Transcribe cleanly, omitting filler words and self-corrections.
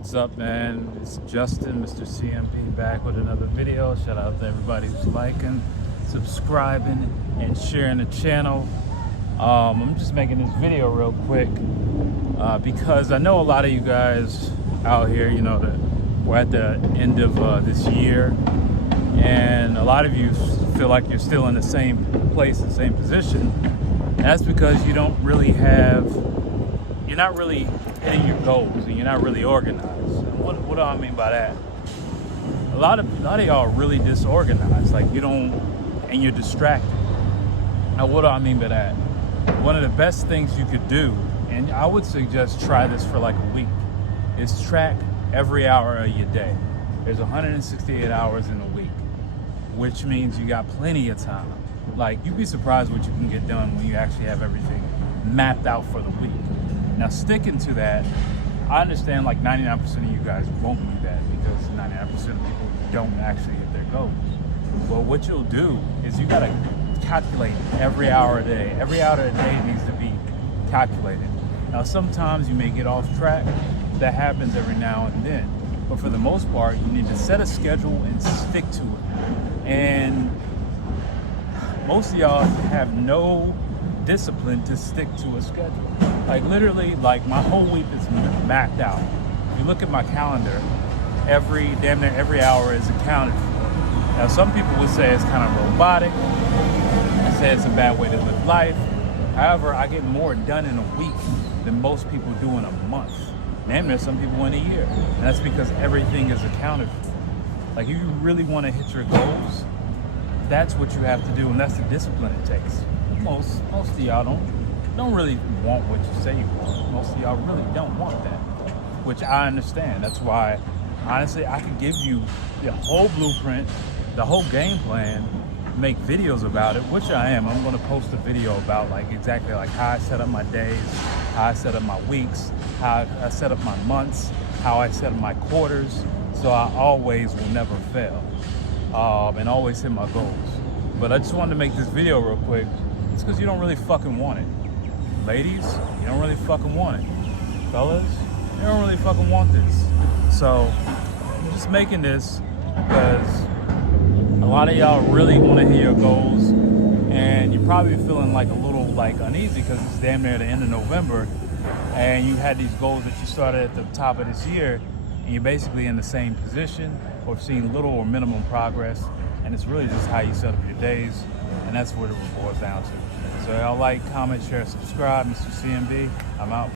What's up, man? It's Justin, Mr. CMP, back with another video. Shout out to everybody who's liking, subscribing, and sharing the channel. I'm just making this video real quick because I know a lot of you guys out here, you know, that we're at the end of this year, and a lot of you feel like you're still in the same place, the same position. And that's because you don't really have, you're not really hitting your goals, and you're not really organized. And what do I mean by that? A lot of y'all are really disorganized. Like, you don't, and you're distracted. Now, what do I mean by that? One of the best things you could do, and I would suggest try this for like a week, is track every hour of your day. There's 168 hours in a week, which means you got plenty of time. Like, you'd be surprised what you can get done when you actually have everything mapped out for the week. Now, sticking to that, I understand like 99% of you guys won't do that because 99% of people don't actually hit their goals. Well, what you'll do is you gotta calculate every hour a day. Every hour a day needs to be calculated. Now, sometimes you may get off track. That happens every now and then. But for the most part, you need to set a schedule and stick to it. And most of y'all have no discipline to stick to a schedule. Like, literally, like, my whole week is mapped out. If you look at my calendar, damn near every hour is accounted for. Now, some people would say it's kind of robotic. I say it's a bad way to live life. However, I get more done in a week than most people do in a month. Damn near some people in a year. And that's because everything is accounted for. Like, if you really want to hit your goals, that's what you have to do, and that's the discipline it takes. Most of y'all don't really want what you say you want. Most of y'all really don't want that, which I understand. That's why, honestly, I could give you the whole blueprint, the whole game plan, make videos about it, which I am. I'm going to post a video about like exactly like how I set up my days, how I set up my weeks, how I set up my months, how I set up my quarters, so I always will never fail and always hit my goals. But I just wanted to make this video real quick. It's because you don't really fucking want it. Ladies, you don't really fucking want it. Fellas, you don't really fucking want this. So I'm just making this because a lot of y'all really want to hit your goals, and you're probably feeling like a little like uneasy because it's damn near the end of November, and you had these goals that you started at the top of this year, and you're basically in the same position or seeing little or minimum progress, and it's really just how you set up your days, and that's what it boils down to. So y'all like, comment, share, subscribe. Mr. CMB, I'm out.